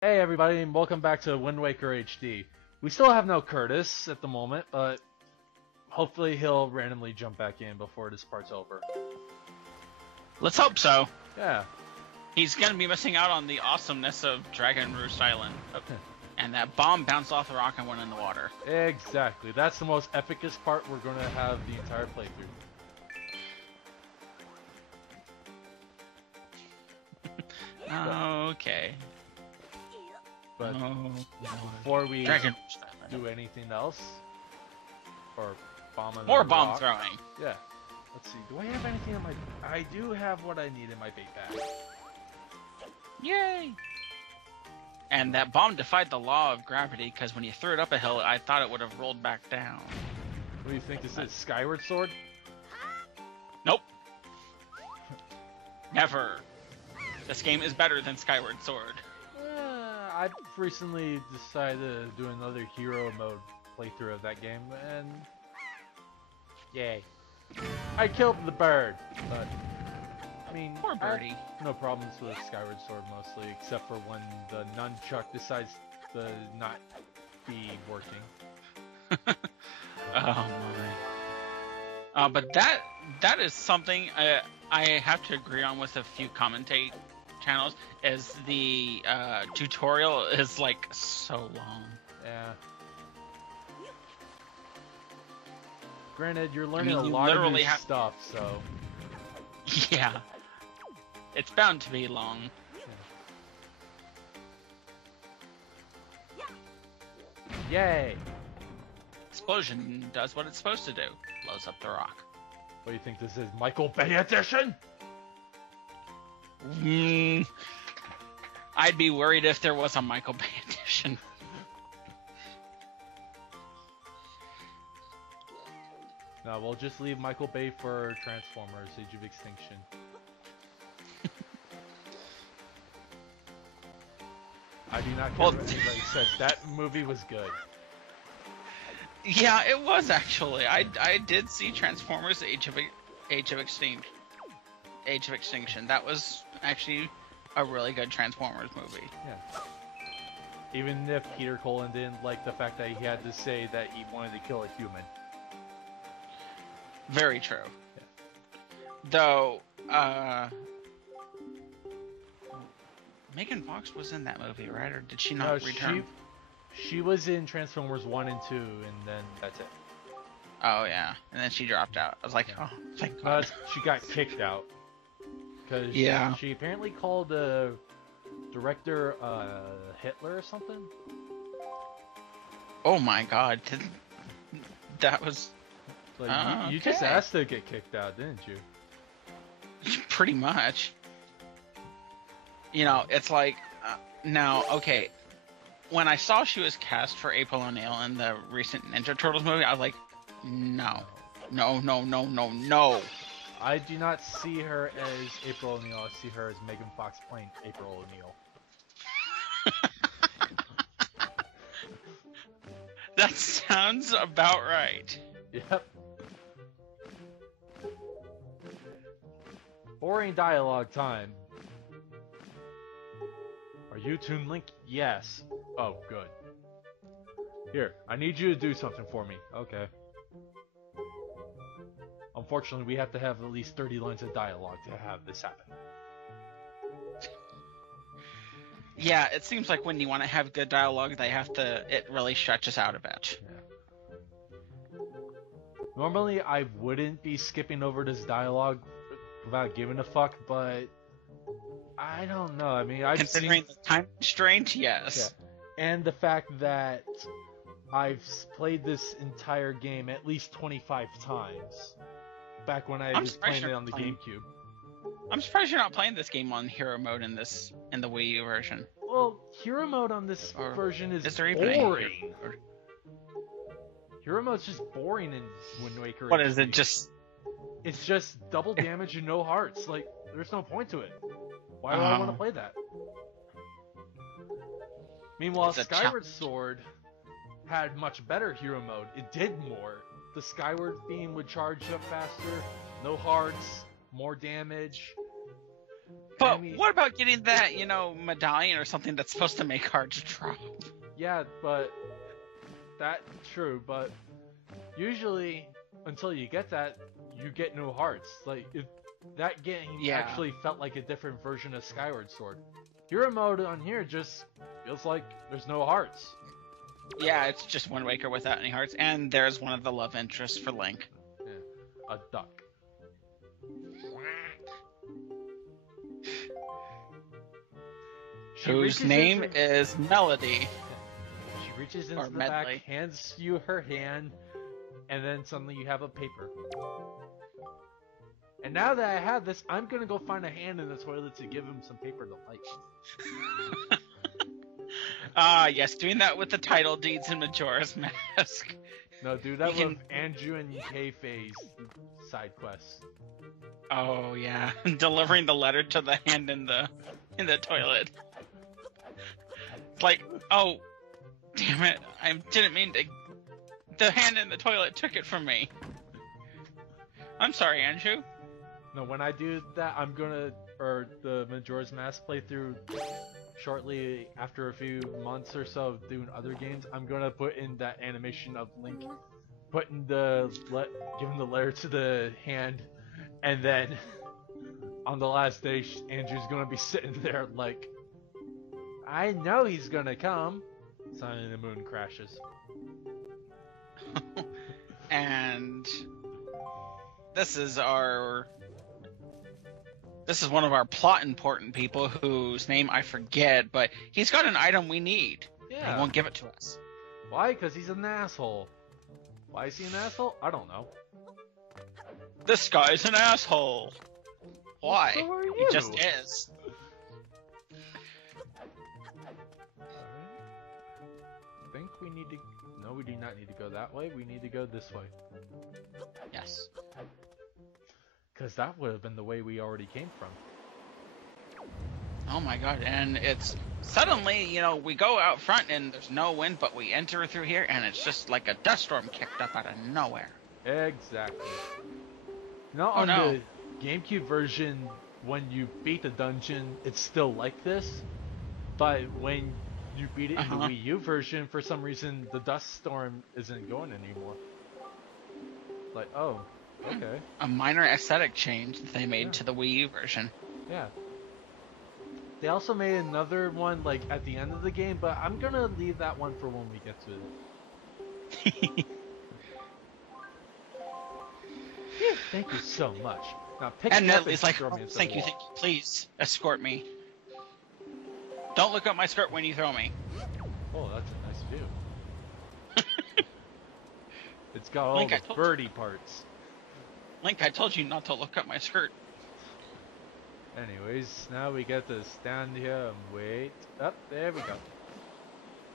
Hey everybody, and welcome back to Wind Waker HD. We still have no Curtis at the moment, but hopefully he'll randomly jump back in before this part's over. Let's hope so. Yeah. He's gonna be missing out on the awesomeness of Dragon Roost Island. And that bomb bounced off the rock and went in the water. Exactly. That's the most epicest part we're going to have the entire playthrough. Okay. But before we do anything else, or more bomb throwing. Yeah. Let's see. Do I have anything in my? I do have what I need in my bait bag. Yay! And that bomb defied the law of gravity because when you threw it up a hill, I thought it would have rolled back down. What do you think this is? Skyward Sword? Nope. Never. This game is better than Skyward Sword. I've recently decided to do another hero mode playthrough of that game, and yay. I killed the bird, but I mean, poor birdie. No problems with Skyward Sword mostly, except for when the nunchuck decides to not be working. Oh my. But that is something I have to agree on with a few commentate channels, is the tutorial is like so long. Yeah. Granted, you're learning a lot of new stuff, so... Yeah. It's bound to be long. Yay! Explosion does what it's supposed to do. Blows up the rock. What do you think this is? Michael Bay edition? I'd be worried if there was a Michael Bay edition. No, we'll just leave Michael Bay for Transformers: Age of Extinction. I do not care what anybody says. That movie was good. Yeah, it was actually. I did see Transformers: Age of Extinction. That was actually a really good Transformers movie. Yeah. Even if Peter Cullen didn't like the fact that he had to say that he wanted to kill a human. Very true. Yeah. Though, Megan Fox was in that movie, right? Or did she not return? She was in Transformers 1 and 2, and then that's it. Oh, yeah. And then she dropped out. I was like, oh, thank God. She got kicked out. Because she apparently called the director Hitler or something. Oh my God. That was... Like, you just asked to get kicked out, didn't you? Pretty much. You know, it's like... now, okay... When I saw she was cast for April O'Neil in the recent Ninja Turtles movie, I was like, no. No, no, no, no, no. I do not see her as April O'Neil. I see her as Megan Fox playing April O'Neil. That sounds about right. Yep. Boring dialogue time. Are you Toon Link? Yes. Oh, good. Here, I need you to do something for me. Okay. Unfortunately, we have to have at least 30 lines of dialogue to have this happen. Yeah, it seems like when you want to have good dialogue, it really stretches out a bit. Yeah. Normally, I wouldn't be skipping over this dialogue without giving a fuck, but I don't know. I mean, considering the time constraint, yes. Yeah. And the fact that I've played this entire game at least 25 times. Back when I was playing it on the GameCube. I'm surprised you're not playing this game on Hero Mode in the Wii U version. Well, Hero Mode on this version is boring. Hero Mode's just boring in Wind Waker. What is it? It's just double damage and no hearts. Like, there's no point to it. Why would I want to play that? Meanwhile, Skyward Sword had much better hero mode. It did more. The Skyward beam would charge up faster, no hearts, more damage. But what about getting that, medallion or something that's supposed to make hearts drop? Yeah, but that's true. But usually, until you get that, you get no hearts. Like that game actually felt like a different version of Skyward Sword. Hero mode on here just feels like there's no hearts. Yeah, it's just Wind Waker without any hearts, and there's one of the love interests for Link. Yeah, a duck. Whose name is Melody. She reaches into the back, hands you her hand, and then suddenly you have a paper. And now that I have this, I'm gonna go find a hand in the toilet to give him some paper to light. Yes, doing that with the title deeds in Majora's Mask. No, dude, that was Andrew and Kayfae's side quests. Oh yeah, delivering the letter to the hand in the toilet. It's like, oh, damn it! I didn't mean to. The hand in the toilet took it from me. I'm sorry, Andrew. No, when I do that, I'm gonna, or the Majora's Mask playthrough, shortly after a few months or so of doing other games, I'm gonna put in that animation of Link putting giving the letter to the hand, and then on the last day, Andrew's gonna be sitting there like, I know he's gonna come. Suddenly the moon crashes. And this is one of our plot important people whose name I forget, but he's got an item we need. Yeah. He won't give it to us. Why? Because he's an asshole. Why is he an asshole? I don't know. This guy's an asshole. Why? So are you. He just is. I think we need to... No, we do not need to go that way. We need to go this way. Yes. Because that would have been the way we already came from. Oh my god, and it's... Suddenly, we go out front and there's no wind, but we enter through here and it's just like a dust storm kicked up out of nowhere. Exactly. Now on the GameCube version, when you beat the dungeon, it's still like this. But when you beat it in the Wii U version, for some reason, the dust storm isn't going anymore. Like, oh, okay. A minor aesthetic change that they made to the Wii U version. Yeah. They also made another one, like, at the end of the game, but I'm gonna leave that one for when we get to it. Thank you so much. Now pick me up and like, throw me thank you, please escort me. Don't look at my skirt when you throw me. Oh, that's a nice view. It's got all the birdie parts. Link, I told you not to look at my skirt. Anyways, now we get to stand here and wait. Up, there we go.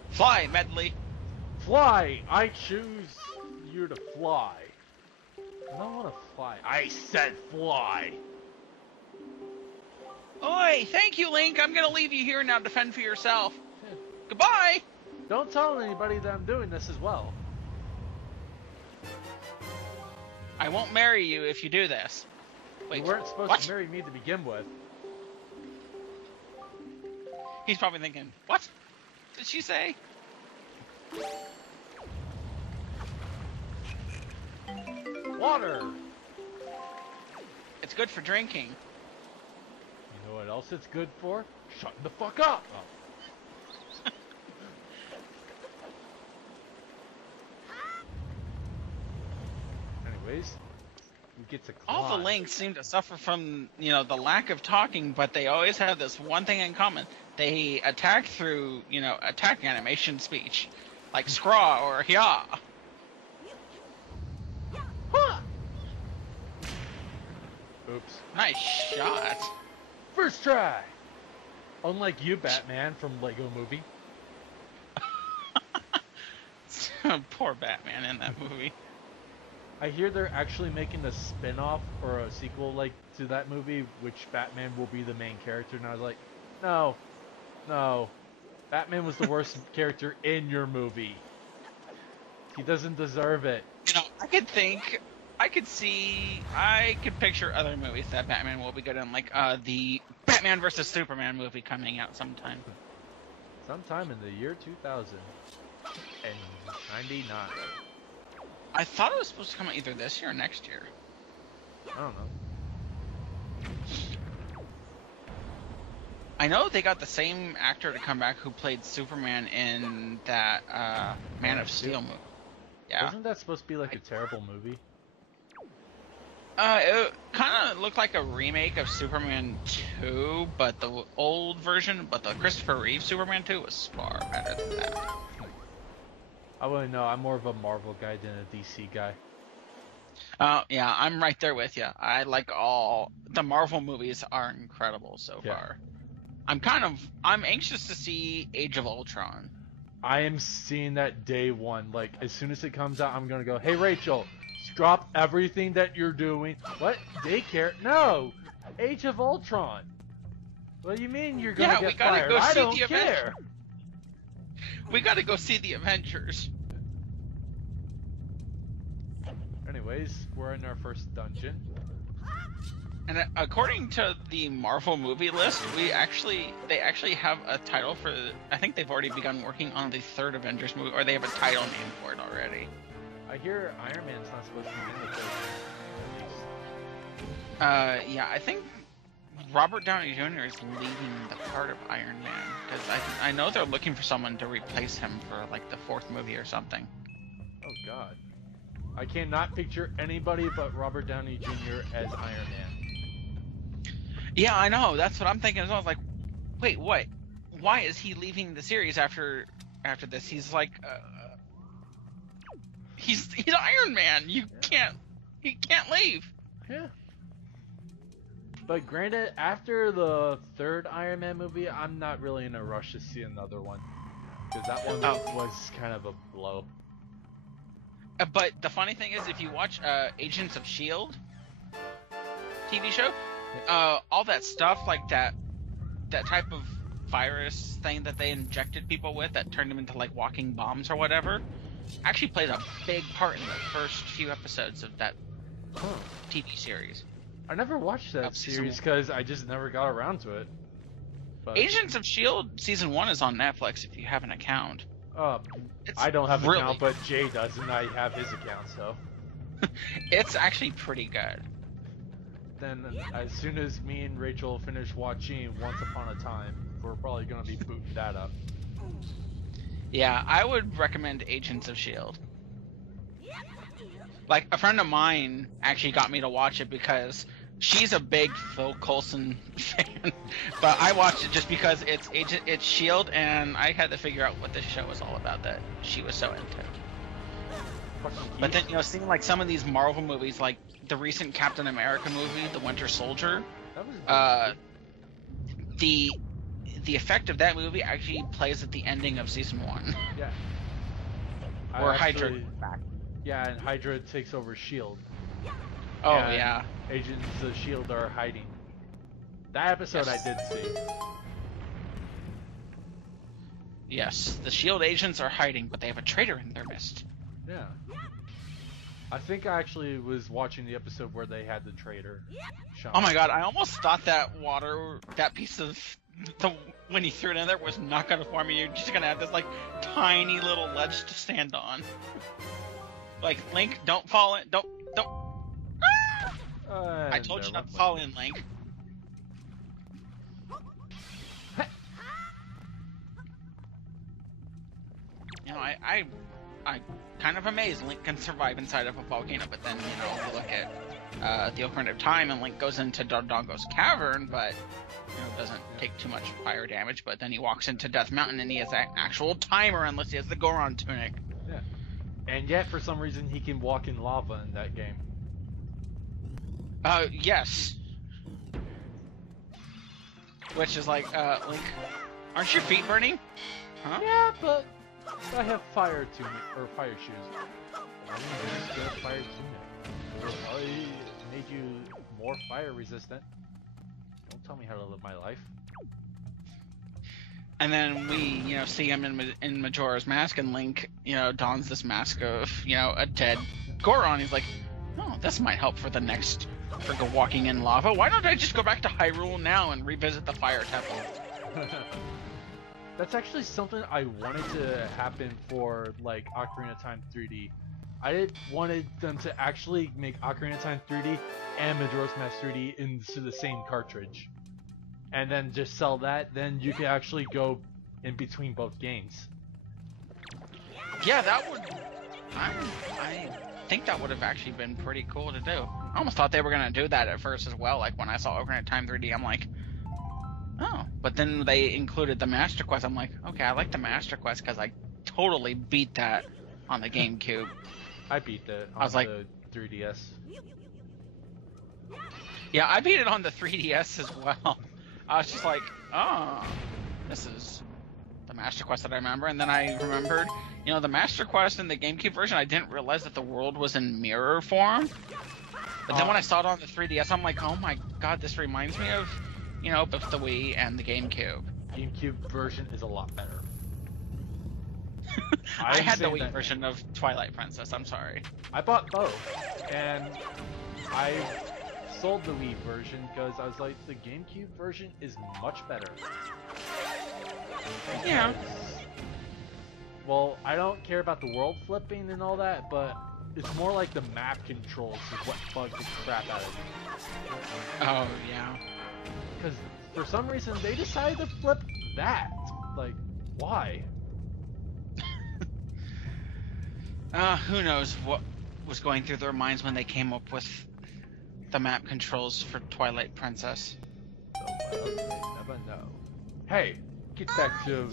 Fly, Medley. Fly! I choose you to fly. I don't want to fly. I said fly! Oi, thank you, Link. I'm gonna leave you here now to fend for yourself. Goodbye! Don't tell anybody that I'm doing this as well. I won't marry you if you do this. Wait, you weren't supposed to marry me to begin with. He's probably thinking, what did she say? Water! It's good for drinking. You know what else it's good for? Shut the fuck up! Oh. Anyways, we get to climb. All the Links seem to suffer from, the lack of talking, but they always have this one thing in common. They attack through, attack animation speech. Like scraw or ya. Huh. Oops. Nice shot. First try! Unlike you, Batman, from Lego Movie. Poor Batman in that movie. I hear they're actually making a spin-off or a sequel to that movie, which Batman will be the main character, and I was like, no. Batman was the worst character in your movie. He doesn't deserve it. I could think I could picture other movies that Batman will be good in, like the Batman versus Superman movie coming out sometime. Sometime in the year 2099. I thought it was supposed to come out either this year or next year. I don't know. I know they got the same actor to come back who played Superman in that Man of Steel movie. Yeah. Wasn't that supposed to be like a terrible movie? It kind of looked like a remake of Superman 2, but the old version, but the Christopher Reeve Superman 2 was far better than that. I wouldn't know. I'm more of a Marvel guy than a DC guy. Yeah, I'm right there with you. I like all the Marvel movies are incredible so far. I'm anxious to see Age of Ultron. I am seeing that day one. Like, as soon as it comes out, I'm gonna go, hey Rachel, drop everything that you're doing. What? Daycare? No! Age of Ultron! What do you mean you're gonna get fired? Go I see don't the care! We gotta go see the Avengers. Anyways, we're in our first dungeon. And according to the Marvel movie list, they actually have a title for. I think they've already begun working on the third Avengers movie, or they have a title name for it already. I hear Iron Man's not supposed to be in the third one. Yeah, I think Robert Downey Jr. is leaving the part of Iron Man because I know they're looking for someone to replace him for like the fourth movie or something. Oh God, I cannot picture anybody but Robert Downey Jr. as Iron Man. Yeah, I know. That's what I'm thinking as well. I was like, wait, what? Why is he leaving the series after this? He's like, he's Iron Man. He can't leave. Yeah. But granted, after the third Iron Man movie, I'm not really in a rush to see another one because that one was kind of a blow. But the funny thing is, if you watch Agents of S.H.I.E.L.D. TV show. All that stuff, like that type of virus thing that they injected people with that turned them into like walking bombs or whatever, actually plays a big part in the first few episodes of that TV series. I never watched that series because I just never got around to it. But Agents of S.H.I.E.L.D. season 1 is on Netflix if you have an account. I don't have an account, but Jay does, and I have his account, so. It's actually pretty good. Then as soon as me and Rachel finish watching Once Upon a Time, we're probably going to be booting that up. Yeah, I would recommend Agents of S.H.I.E.L.D. Like, a friend of mine actually got me to watch it because she's a big Phil Coulson fan, but I watched it just because it's S.H.I.E.L.D. and I had to figure out what this show was all about that she was so into. But then, seeing like some of these Marvel movies, like the recent Captain America movie, The Winter Soldier, the effect of that movie actually plays at the ending of season 1. Yeah. Where Hydra comes back. Yeah, and Hydra takes over S.H.I.E.L.D. Oh, yeah. Agents of S.H.I.E.L.D. are hiding. That episode I did see. Yes, the S.H.I.E.L.D. agents are hiding, but they have a traitor in their midst. Yeah. I think I actually was watching the episode where they had the traitor. Oh my God, I almost thought that piece of when he threw it in there was not going to form you. You're just going to have this like tiny little ledge to stand on. Like, Link, don't fall in, don't. I told you not to fall in, Link. I kind of amazed Link can survive inside of a volcano, but then, you look at the Ocarina of Time and Link goes into Dodongo's cavern, but, doesn't take too much fire damage, but then he walks into Death Mountain and he has an actual timer unless he has the Goron tunic. Yeah. And yet, for some reason, he can walk in lava in that game. Yes. Which is like, Link, aren't your feet burning? Huh? Yeah, but I have fire shoes. Fire tunic. I made you more fire resistant. Don't tell me how to live my life. And then we, see him in Majora's Mask, and Link, dons this mask of, a dead Goron. He's like, Oh, this might help for the next for walking in lava. Why don't I just go back to Hyrule now and revisit the Fire Temple? That's actually something I wanted to happen for like Ocarina of Time 3D. I wanted them to actually make Ocarina of Time 3D and Majora's Mask 3D into the same cartridge, and then just sell that. Then you can actually go in between both games. Yeah, that would. I think that would have actually been pretty cool to do. I almost thought they were gonna do that at first as well. Like when I saw Ocarina of Time 3D, I'm like, oh. But then they included the Master Quest. I'm like, okay, I like the Master Quest because I totally beat that on the GameCube. I beat it on the 3DS. Yeah, I beat it on the 3DS as well. I was just like, oh, this is the Master Quest that I remember. And then I remembered, the Master Quest in the GameCube version, I didn't realize that the world was in mirror form. But then when I saw it on the 3DS, I'm like, oh my god, this reminds me of, both the Wii and the GameCube. GameCube version is a lot better. I had the Wii version of Twilight Princess, I'm sorry. I bought both, and I sold the Wii version because I was like, the GameCube version is much better. Yeah. Well, I don't care about the world flipping and all that, but it's more like the map controls is what bugs the crap out of me. Oh, yeah. Because for some reason, they decided to flip that. Like, why? Who knows what was going through their minds when they came up with the map controls for Twilight Princess. So never know. Hey, get back to...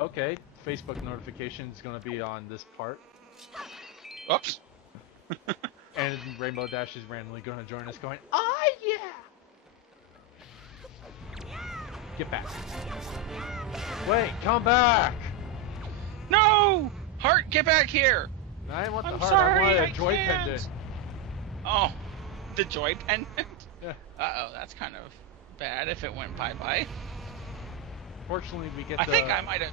Okay, Facebook notification is going to be on this part. Oops. And Rainbow Dash is randomly going to join us going, oh yeah! Get back. Wait, come back! No! Heart, get back here! I didn't want the I'm heart, sorry, I wanted I a joy can't. pendant. Oh, the joy pendant? Yeah. Uh-oh, that's kind of bad if it went bye-bye. Fortunately, we get I think I might have...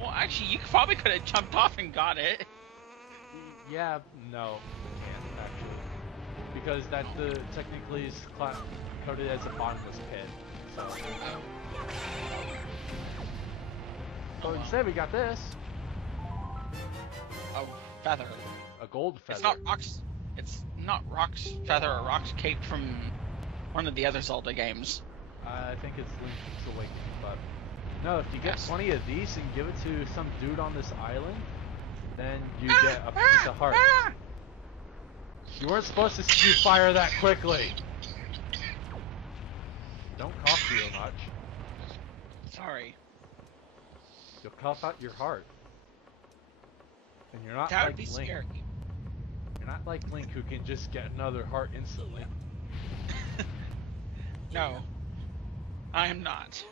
Well, actually, you probably could have jumped off and got it. Yeah, no, we can't, actually. Because that technically is coded as a bottomless pit, so... So instead we got this. A feather. A gold feather. It's not Rock's... It's not Rock's feather or Rock's cape from one of the other Zelda games. I think it's Link's Awakening, but... No, if you get 20 of these and give it to some dude on this island, then you get a piece of heart. You weren't supposed to spew fire that quickly. Don't cough too much. Sorry. You'll cough out your heart. And you're not That like would be Link. scary. You're not like Link who can just get another heart instantly. No. I am not.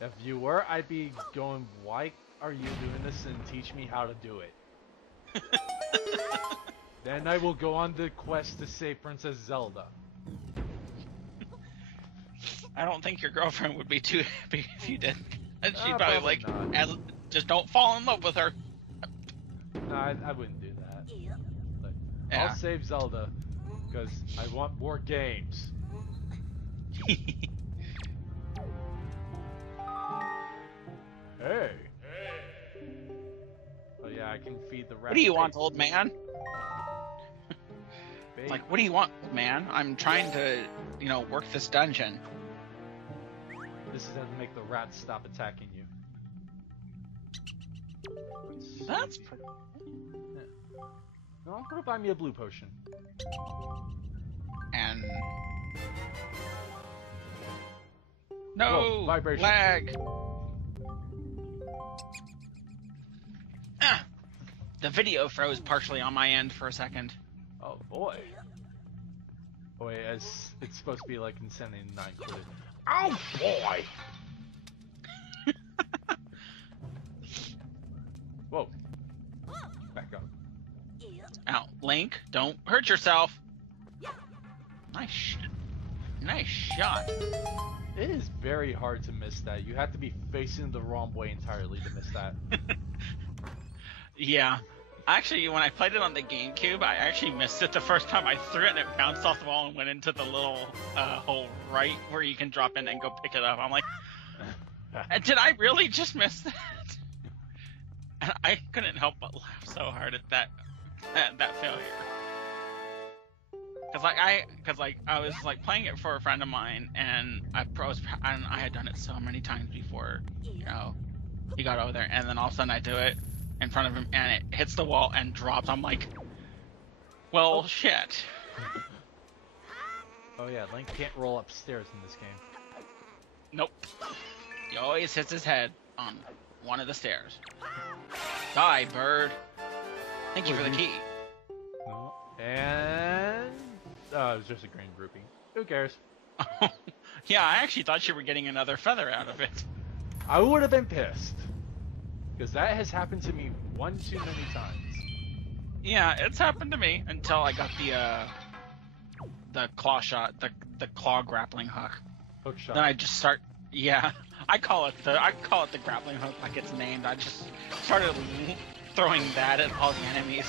If you were, I'd be going, why are you doing this, and teach me how to do it. Then I will go on the quest to save Princess Zelda. I don't think your girlfriend would be too happy if you did. And she'd Probably probably like, not. just don't fall in love with her. No, I wouldn't do that. But Yeah. I'll save Zelda, because I want more games. Hey! Oh yeah, I can feed the rat. What do you want, old man? Babe. Like, what do you want, old man? I'm trying to, work this dungeon. This is how to make the rats stop attacking you. That's Yeah. No, I'm gonna buy me a blue potion. And... No! Whoa, vibration. Lag! Ah! The video froze partially on my end for a second. Oh boy. Boy, as it's supposed to be like Insanity 9 quid. Oh boy! Whoa. Back up. Ow, Link, don't hurt yourself. Nice shot. It is very hard to miss that. You have to be facing the wrong way entirely to miss that. Yeah, Actually, when I played it on the GameCube, I actually missed it the first time I threw it, and it bounced off the wall and went into the little hole right where you can drop in and go pick it up. I'm like, did I really just miss that? And I couldn't help but laugh so hard at that failure. Cause I was like playing it for a friend of mine, and I had done it so many times before, you know, he got over there, and then all of a sudden I do it in front of him, and it hits the wall and drops. I'm like, well, shit. Oh yeah, Link can't roll upstairs in this game. Nope. He always hits his head on one of the stairs. Die, bird. Thank you for the key. No. And it was just a green groupie. Who cares? Yeah, I actually thought you were getting another feather out of it. I would have been pissed. Because that has happened to me one too many times. Yeah, it's happened to me until I got the claw shot, the claw grappling hook. Hook shot. Then I just start. Yeah, I call it the grappling hook like it's named. I just started throwing that at all the enemies.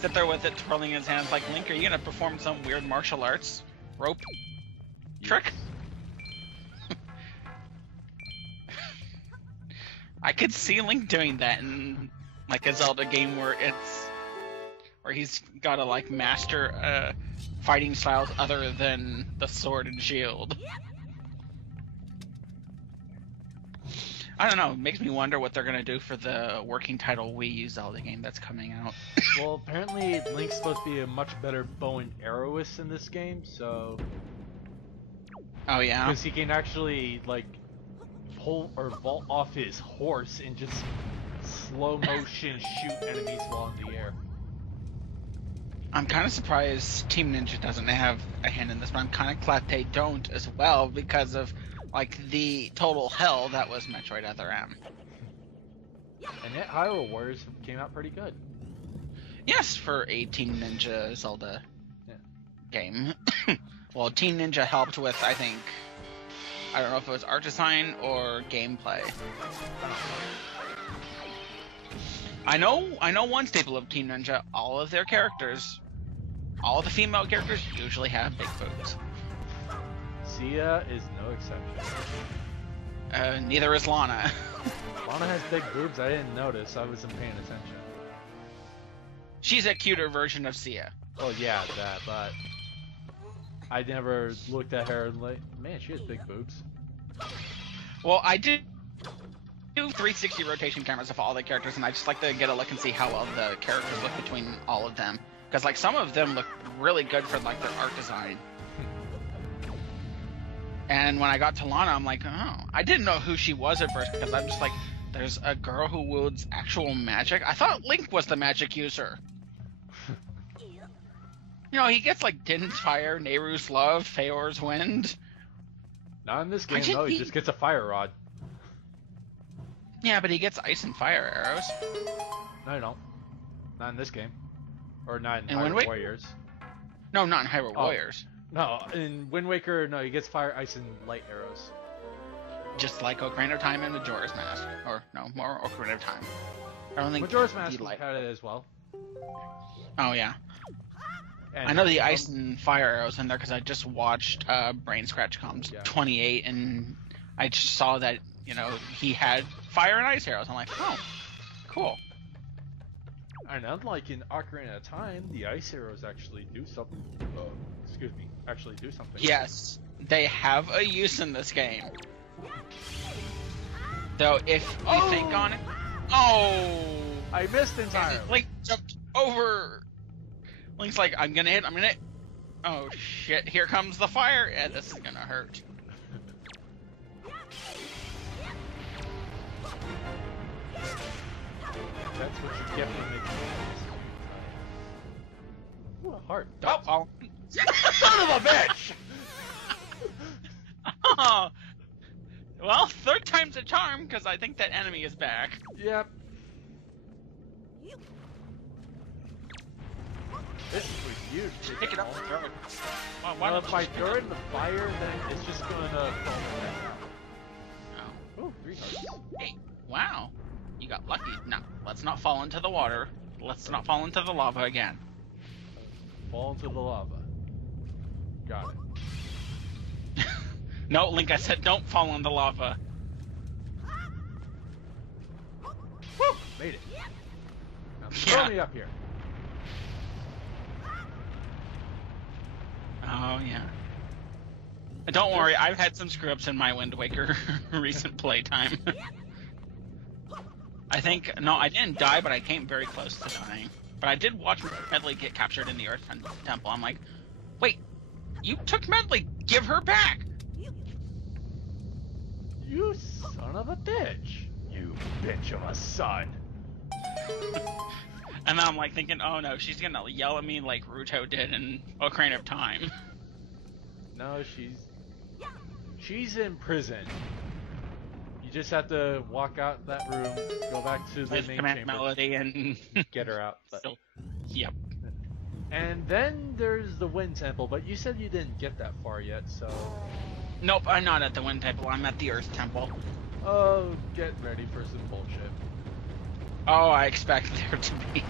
Sit there with it, twirling his hands like, Link, are you gonna perform some weird martial arts rope trick? I could see Link doing that in like a Zelda game where he's gotta like master fighting styles other than the sword and shield. I don't know, it makes me wonder what they're gonna do for the working title Wii U Zelda game that's coming out. Well, apparently Link's supposed to be a much better bow and arrowist in this game, so... Oh yeah? Because he can actually, like, pull or vault off his horse and just slow motion shoot enemies while in the air. I'm kind of surprised Team Ninja doesn't have a hand in this, but I'm kind of glad they don't as well because of like the total hell that was Metroid Other M. And yet Hyrule Warriors came out pretty good. Yes, for a Team Ninja Zelda game. Well, Team Ninja helped with, I think, I don't know if it was art design or gameplay. I know one staple of Team Ninja, all of their characters, all the female characters usually have big boobs. Sia is no exception. Neither is Lana. Lana has big boobs, I didn't notice, I wasn't paying attention. She's a cuter version of Sia. Oh yeah, that, but I never looked at her and like, man, she has big boobs. Well, I did do 360 rotation cameras of all the characters, and I just like to get a look and see how well the characters look between all of them. Because like some of them look really good for like their art design. And when I got to Lana, I'm like, oh, I didn't know who she was at first because I'm just like, there's a girl who wields actual magic. I thought Link was the magic user. You know, he gets like Din's Fire, Nehru's Love, Feor's Wind. Not in this game, though. He just gets a fire rod. Yeah, but he gets ice and fire arrows. No, you don't. Not in this game. Or not in Hyrule Warriors. No, not in Hyrule Warriors. No, in Wind Waker, no, he gets fire, ice, and light arrows. Just like Ocarina of Time and Majora's Mask. Or, no, more Ocarina of Time. I don't think Majora's Mask had it as well. Oh, yeah. And I know the ice and fire arrows in there because I just watched Brain Scratch Comms 28, and I just saw that, you know, he had fire and ice arrows. I'm like, oh, cool. And unlike in Ocarina of Time, the ice arrows actually do something. Excuse me, actually do something. Yes, they have a use in this game. Though, if you think on it, I missed entirely. Link jumped over. Link's like, I'm gonna hit. Oh shit! Here comes the fire. Yeah, this is gonna hurt. That's what you get for making noise. Ooh, a heart. Oh. Son of a bitch! Oh. Well, third time's a charm, because I think that enemy is back. Yep. This is for you. Pick it up and throw it. Well, if I throw it in the fire, then it's just gonna fall down. Oh. Ooh, 3 hearts. Hey, wow. You got lucky. No, let's not fall into the water. let's not fall into the lava again. Fall into the lava. Got it. No, Link, I said don't fall in the lava. Woo! Made it. Now throw me up here. Oh, yeah. Don't worry, I've had some screw-ups in my Wind Waker recent playtime. I think, no, I didn't die, but I came very close to dying. But I did watch Medley get captured in the Earth Temple. I'm like, wait, you took Medley, give her back! You son of a bitch! You bitch of a son! And then I'm like thinking, oh no, she's gonna yell at me like Ruto did in Ocarina of Time. No, she's in prison. You just have to walk out that room, go back to the main Command chamber, melody, and get her out. But... Yep. And then there's the Wind Temple, but you said you didn't get that far yet, so... Nope, I'm not at the Wind Temple, I'm at the Earth Temple. Oh, get ready for some bullshit. Oh, I expect there to be.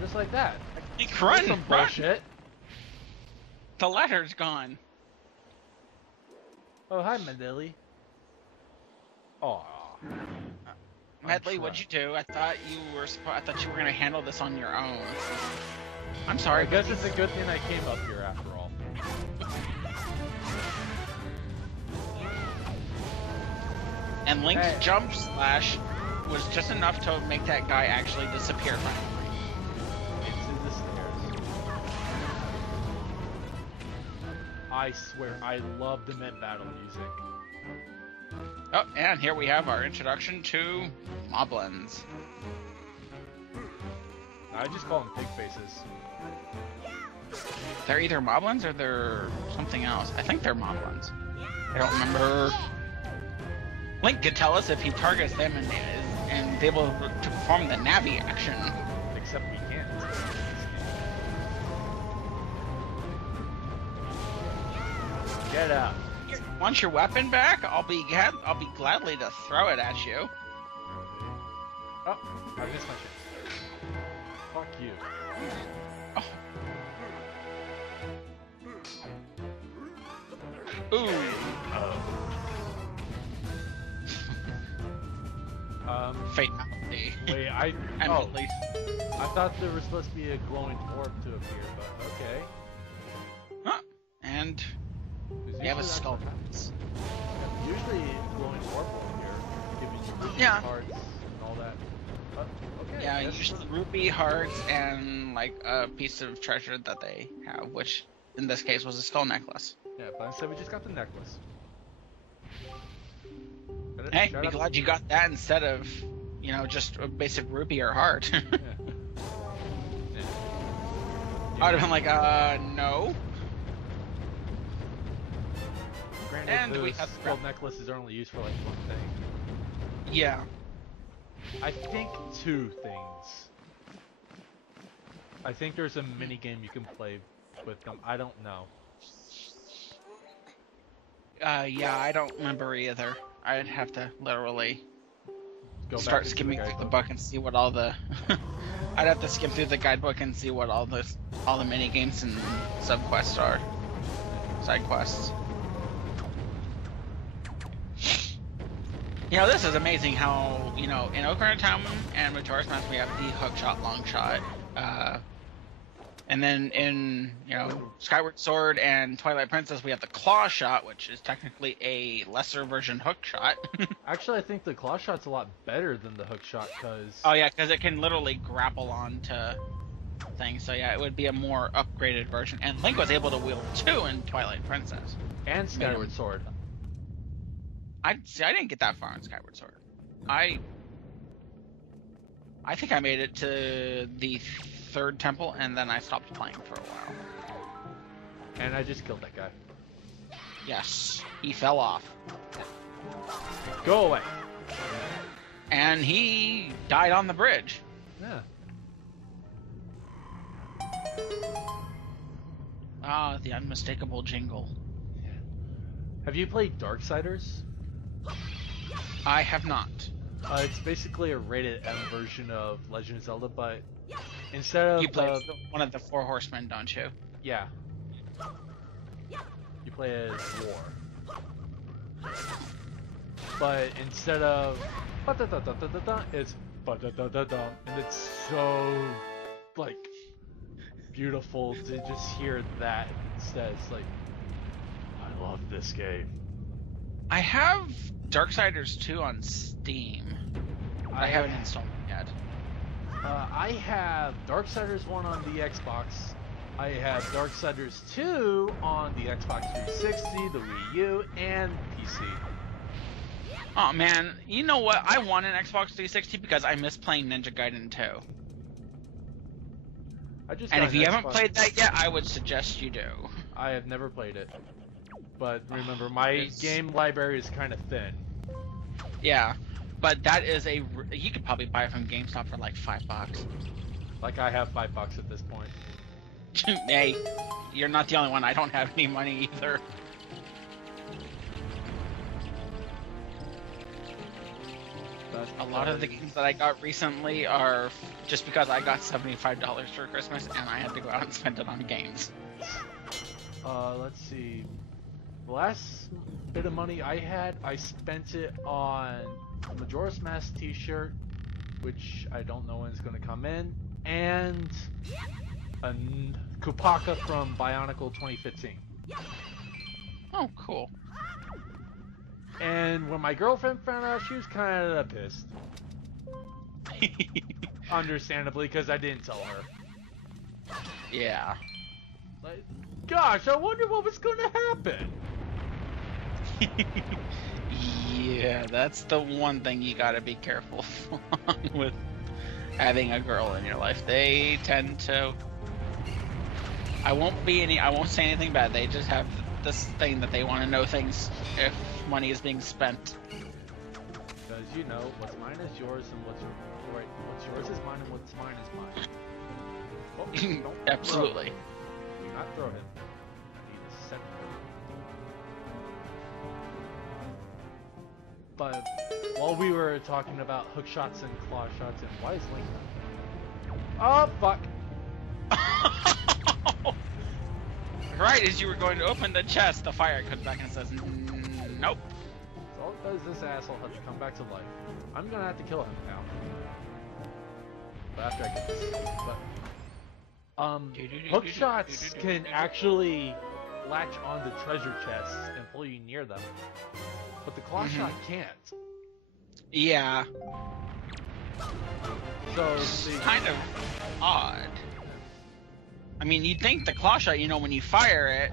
Just like that. Run, some bullshit. The letter's gone. Oh, hi, Medley. Aw. Medley, what'd you do? I thought you were gonna handle this on your own. I'm sorry. I guess it's a good thing I came up here after all. And Link's jump slash was just enough to make that guy actually disappear finally. Into the stairs. I swear, I love the Met Battle music. Oh, and here we have our introduction to Moblins. I just call them pig faces. They're either Moblins or they're something else. I think they're Moblins. I don't remember. Link could tell us if he targets them and be able to perform the Navi action. Except we can't. Get out. Want your weapon back? I'll be gladly to throw it at you. Oh, I missed my shit. Fuck you. Oh. Ooh. Fatality. Wait, I thought there was supposed to be a glowing orb to appear, but okay. Huh. And we have a skull. Usually glowing orb will appear, giving you cards and all that. But, okay. Yeah, usually rupee hearts and like a piece of treasure that they have, which in this case was a skull necklace. Yeah, but instead we just got the necklace. Hey, be glad you got that instead of, just a basic rupee or heart. Yeah. I would have been like, no. Granted, and we have skull necklaces are only used for like one thing. Yeah. I think two things. I think there's a mini game you can play with them. I don't know. Yeah, I don't remember either. I'd have to literally start skimming through the book and see what all the. I'd have to skim through the guidebook and see what all the mini games and sub quests are, side quests. This is amazing how in Ocarina of Time and Majora's Mask we have the hook shot, long shot, and then in Skyward Sword and Twilight Princess we have the claw shot, which is technically a lesser version hook shot. Actually, I think the claw shot's a lot better than the hook shot because. Oh yeah, because it can literally grapple onto things. So yeah, it would be a more upgraded version. And Link was able to wield two in Twilight Princess and Skyward Sword. I didn't get that far on Skyward Sword. I think I made it to the third temple, and then I stopped playing for a while. And I just killed that guy. Yes, he fell off. Go away. And he died on the bridge. Yeah. Ah, the unmistakable jingle. Have you played Darksiders? I have not. It's basically a rated M version of Legend of Zelda, but instead of You play one of the four horsemen, don't you? yeah, you play as War. But instead of ba-da-da-da-da-da-da, it's ba-da-da-da-da, and it's so like beautiful to just hear that instead. It's like, I love this game. I have Darksiders 2 on Steam. I haven't installed it yet. I have Darksiders 1 on the Xbox. I have Darksiders 2 on the Xbox 360, the Wii U, and PC. Oh man, you know what? I want an Xbox 360 because I miss playing Ninja Gaiden 2. And if you haven't played that yet, I would suggest you do. I have never played it. But remember, my game library is kind of thin. Yeah, but that is you could probably buy it from GameStop for like $5. Like I have $5 at this point. Hey, you're not the only one. I don't have any money either. But a lot of the games that I got recently are just because I got $75 for Christmas and I had to go out and spend it on games. Let's see. The last bit of money I had, I spent it on a Majora's Mask t-shirt, which I don't know when it's going to come in, and a Kupaka from Bionicle 2015. Oh, cool. And when my girlfriend found out, she was kind of pissed. Understandably, because I didn't tell her. Yeah. Like, gosh, I wonder what was going to happen. Yeah, that's the one thing you gotta be careful with having a girl in your life. They tend to. I won't say anything bad. They just have this thing that they want to know things if money is being spent. Because you know, what's mine is yours, and what's yours is mine, and what's mine is mine. Oh, don't Absolutely. Do not throw him. I need to set him. But while we were talking about hook shots and claw shots, and why is Link? Oh fuck! Right as you were going to open the chest, the fire comes back and says, "Nope." So all it does, this asshole has to come back to life. I'm gonna have to kill him now. But after I get this, hook shots can actually latch onto treasure chests and pull you near them, but the claw shot can't. Yeah. So it's kind of odd. I mean, you'd think the claw shot, when you fire it,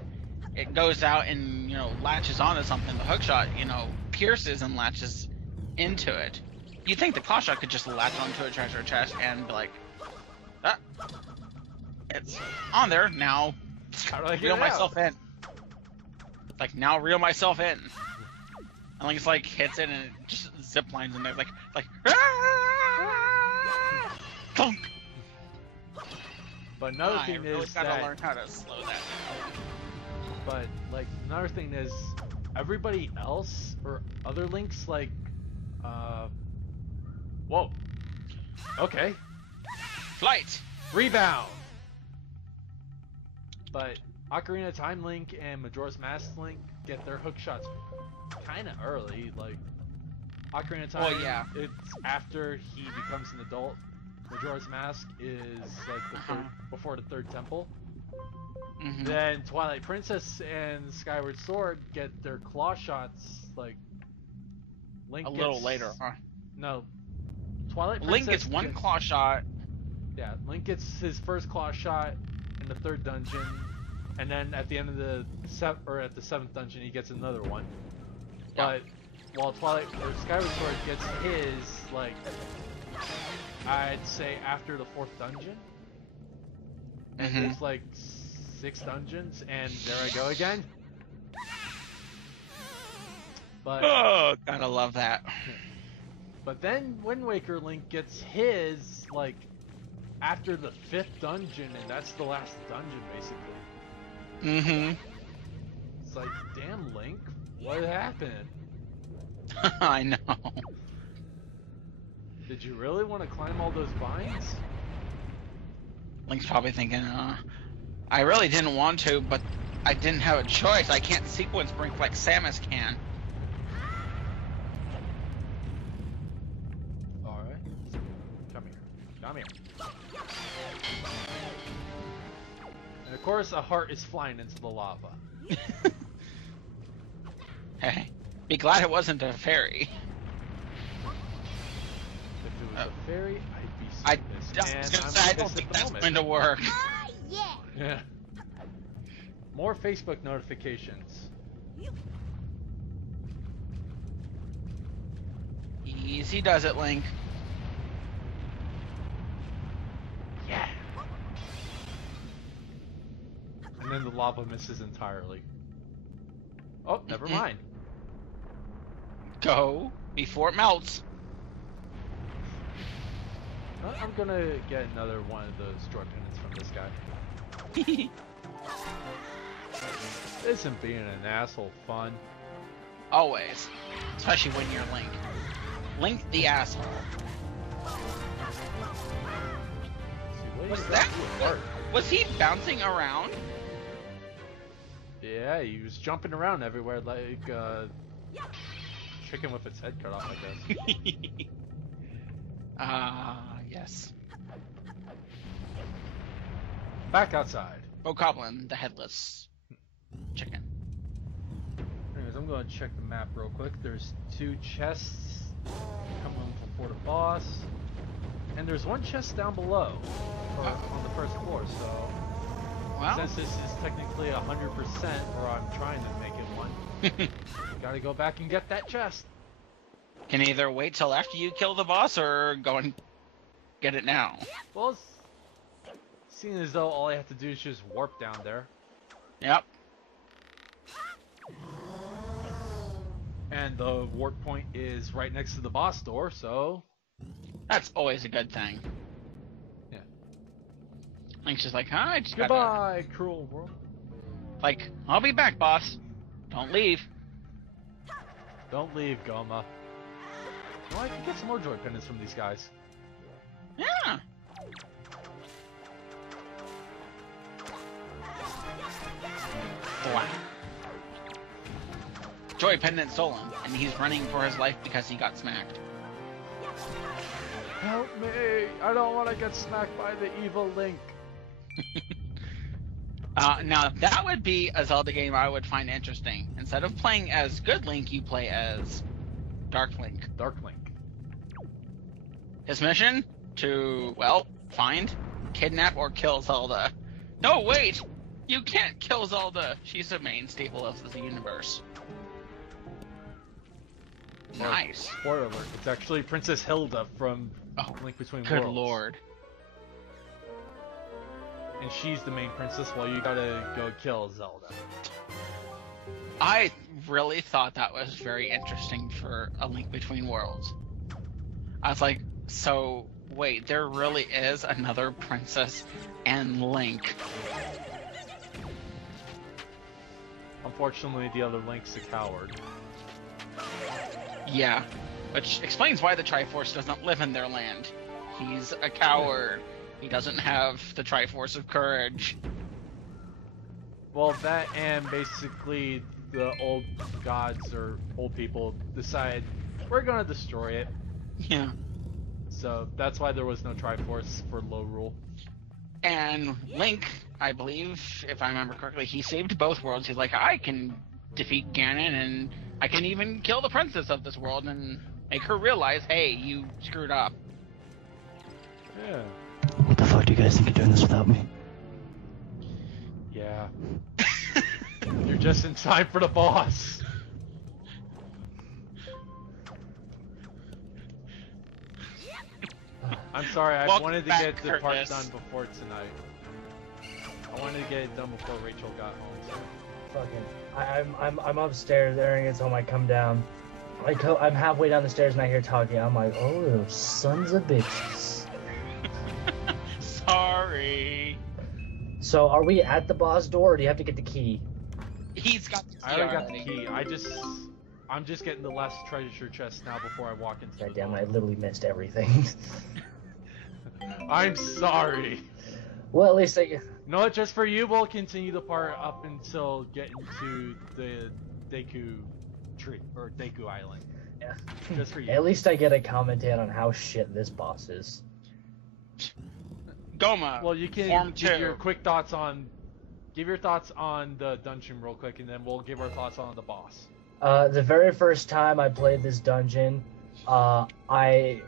it goes out and, latches onto something. The hook shot, pierces and latches into it. You'd think the claw shot could just latch onto a treasure chest and be like, ah, it's on there, now how do I reel myself in. Like, now reel myself in. And like, it's like, hits it and it just zip lines in there, like, ah! Clunk! But another thing really is gotta that, learn how to slow that down. but like another thing is, everybody else or other links like, whoa, okay, Flight. rebound. But Ocarina of Time Link and Majora's Mask Link get their hook shots kind of early. Like Ocarina of Time, Well, yeah. it's after he becomes an adult. Majora's Mask is like the third, before the third temple. Then Twilight Princess and Skyward Sword get their claw shots like Link A little later, huh? No, Twilight Princess Link gets one claw shot. Yeah, Link gets his first claw shot in the third dungeon, and then at the end of the at the seventh dungeon he gets another one. Yeah. But while Skyward Sword gets his like, I'd say after the fourth dungeon. And there's like 6 dungeons, and there I go again. But Oh, gotta love that. But then Wind Waker Link gets his like after the 5th dungeon, and that's the last dungeon basically. It's like, damn Link, what happened? I know. Did you really want to climb all those vines? Link's probably thinking, I really didn't want to, but I didn't have a choice. I can't sequence brink like Samus can. Alright. Come here. Come here. And of course, a heart is flying into the lava. Hey, be glad it wasn't a fairy. If it was a fairy, I'd be I serious. don't think that's going to work. Yeah. More Facebook notifications. Easy does it, Link. Yeah. And then the lava misses entirely. Oh, never mind. Go before it melts. I'm gonna get another one of those joy pendants from this guy. Isn't being an asshole fun? Always. Especially when you're Link. Link the asshole. Was he bouncing around? Yeah, he was jumping around everywhere like chicken with its head cut off, I guess. Yes. Back outside. Bokoblin, the headless chicken. Anyways, I'm going to check the map real quick. There's 2 chests coming before the boss. And there's 1 chest down below on the first floor, so Well, since this is technically 100%, or I'm trying to make it 1, gotta go back and get that chest. can either wait till after you kill the boss or go and get it now. Well, it's seeing as though all I have to do is just warp down there. Yep. And the warp point is right next to the boss door, so... That's always a good thing. Yeah. Link's just like, I just Goodbye, cruel world. Like, I'll be back, boss. Don't leave. Don't leave, Goma. Well, I can get some more joy pendants from these guys. Yeah. Wow. Joy pendant stolen, and he's running for his life because he got smacked. Help me! I don't want to get smacked by the evil Link. Now, that would be a Zelda game I would find interesting. Instead of playing as good Link, you play as Dark Link. Dark Link. His mission? To, well, find, kidnap, or kill Zelda. No, wait! You can't kill Zelda! She's the main staple of the universe. Nice. Spoiler alert, it's actually Princess Hilda from Link Between Good Worlds. lord. And she's the main princess while you gotta go kill Zelda. I really thought that was very interesting for a Link Between Worlds. I was like, so, wait, there really is another princess and Link. Unfortunately, the other Link's a coward. Yeah, which explains why the Triforce doesn't live in their land. He's a coward. He doesn't have the Triforce of Courage. Well, that and basically the old gods or old people decide we're gonna destroy it. Yeah. So that's why there was no Triforce for Lorule. And Link, I believe, if I remember correctly, he saved both worlds. He's like, I can defeat Ganon, and I can even kill the princess of this world and make her realize, hey, you screwed up. Yeah. What the fuck do you guys think you're doing this without me? Yeah. You're just in time for the boss. I'm sorry, I wanted to get the part done before tonight. I wanted to get it done before Rachel got home. So. Fucking, I'm upstairs. Aaron gets home. I come down. I'm halfway down the stairs and I hear talking. I'm like, oh, those sons of bitches. Sorry. So, are we at the boss door, or do you have to get the key? He's got the key I already got the key. I just I'm just getting the last treasure chest now before I walk into God the damn it, door. I literally missed everything. I'm sorry. Well, at least I... You know what? Just for you, we'll continue the part up until getting to the Deku tree or Deku Island. Just for you. At least I get a commentate on how shit this boss is. Goma. Well, you can Form give 2. your quick thoughts on. Give your thoughts on the dungeon real quick, and then we'll give our thoughts on the boss. The very first time I played this dungeon, I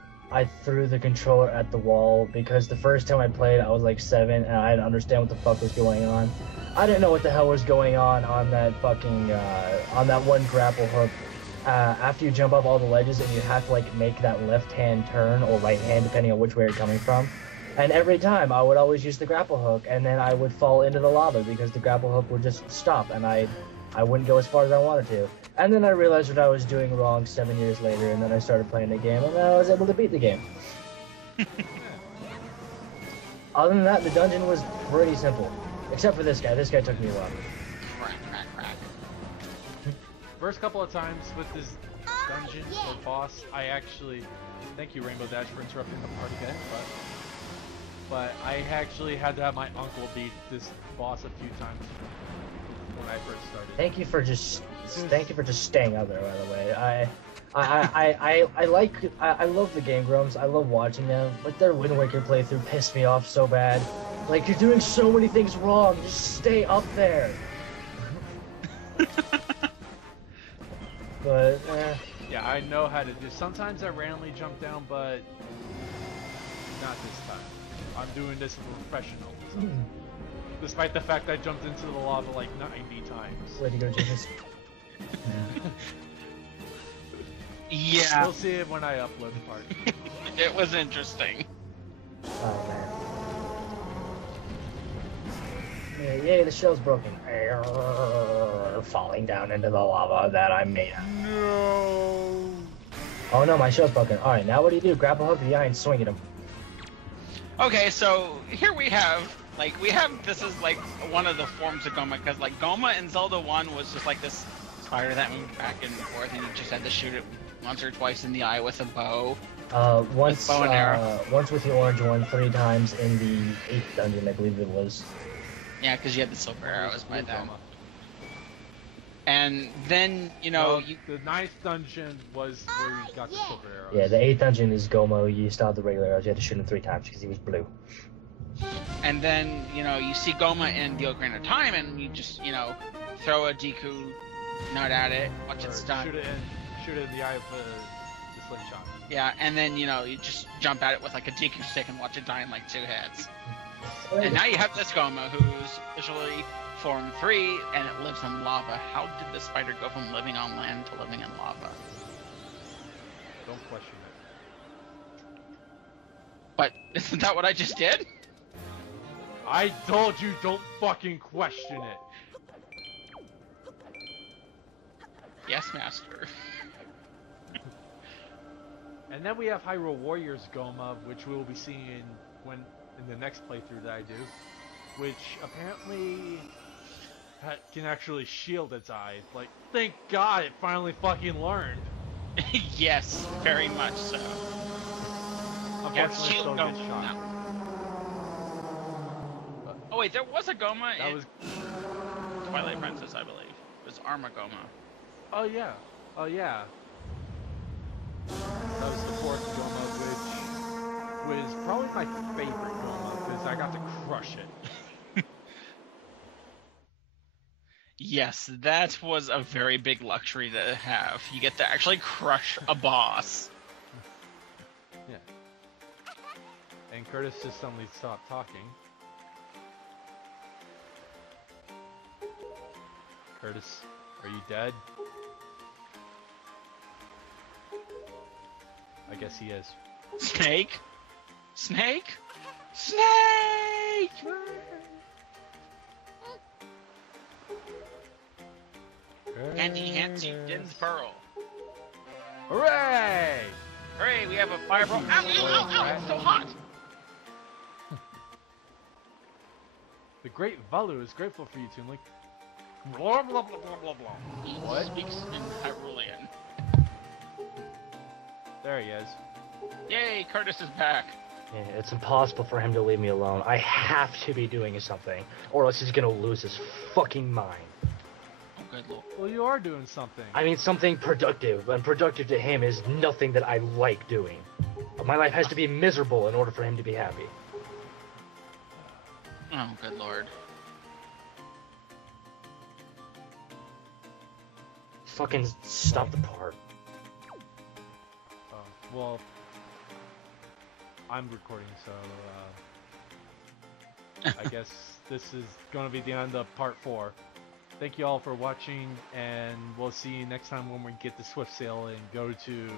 threw the controller at the wall because the first time I played, I was like 7 and I didn't understand what the fuck was going on. I didn't know what the hell was going on that fucking on that one grapple hook. After you jump up all the ledges and you have to like make that left hand turn or right hand depending on which way you're coming from. And every time I would always use the grapple hook and then I would fall into the lava because the grapple hook would just stop and I wouldn't go as far as I wanted to. And then I realized what I was doing wrong 7 years later, and then I started playing the game, and then I was able to beat the game. Other than that, the dungeon was pretty simple. Except for this guy. This guy took me a while. First couple of times with this dungeon or boss, I actually... Thank you, Rainbow Dash, for interrupting the part again, but I actually had to have my uncle beat this boss a few times when I first started. Thank you for just staying out there. By the way, I love the Game Grumps. I love watching them, but their Wind Waker playthrough pissed me off so bad. Like, you're doing so many things wrong. Just stay up there. But yeah, I know how to do. Sometimes I randomly jump down, but not this time. I'm doing this professional. So. Despite the fact I jumped into the lava like 90 times. way to go, James. Yeah. We'll see it when I upload the part. It was interesting. Oh man. Yeah, yay, the shell's broken. Falling down into the lava that I made. No. Oh no, my shell's broken. Alright, now what do? Grab a hook to the eye and swing at him. Okay, so here we have, this is like one of the forms of Goma, because like Goma in Zelda 1 was just like this spider that moved back and forth, and you just had to shoot it once or twice in the eye with a bow. Once, bow and arrow. Once with the orange one, 3 times in the 8th dungeon, I believe it was. Yeah, because you had the silver arrows by then. And then, you know... The 9th dungeon was where you got the silver arrows. Yeah, the 8th dungeon is Gomo. You still have the regular arrows. You had to shoot him 3 times because he was blue. And then, you know, you see Goma in the Ocarina of Time, and you just, you know, throw a Deku nut at it, watch it stun. Shoot it in the eye of the slingshot. Yeah, and then, you know, you just jump at it with like a Deku stick and watch it die in like 2 hits. And now you have this Goma, who's officially Form 3, and it lives in lava. How did the spider go from living on land to living in lava? Don't question it. But isn't that what I just did? I told you don't fucking question it. Yes, master. And then we have Hyrule Warriors Goma, which we will be seeing in the next playthrough that I do, which apparently can actually shield its eyes. Like, thank God it finally fucking learned. Yes, very much so. Unfortunately, shield still Goma gets shot. now. Oh wait, there was a Goma That in was. Twilight Princess, I believe. It was Arma Goma. Oh yeah. Oh yeah. That was the 4th Goma, which was probably my favorite Goma because I got to crush it. Yes, that was a very big luxury to have. You get to actually crush a boss. Yeah. And Curtis just suddenly stopped talking. Curtis, are you dead? I guess he is. Snake? Snake? Snake! Handy Handy Din's Pearl. Hooray! Hooray, we have a fireball. Ow, ow, ow, ow, it's so hot! The great Valu is grateful for you, Toonlink. Blah, blah, blah, blah, blah, blah. He What? speaks in Hyrulean. There he is. Yay, Curtis is back. Yeah, it's impossible for him to leave me alone. I have to be doing something, or else he's gonna lose his fucking mind. Oh, good lord. Well, you are doing something. I mean something productive, and productive to him is nothing that I like doing. My life has to be miserable in order for him to be happy. Oh, good lord. Fucking stop the part. Oh, well, I'm recording, so I guess this is going to be the end of part 4. Thank you all for watching, and we'll see you next time when we get the Swift Sail and go to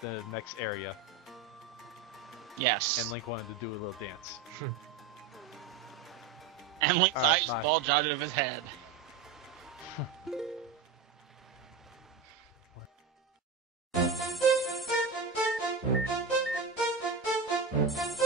the next area. Yes. And Link wanted to do a little dance. And Link's All right, eyes bye. bulge out of his head. Thank you.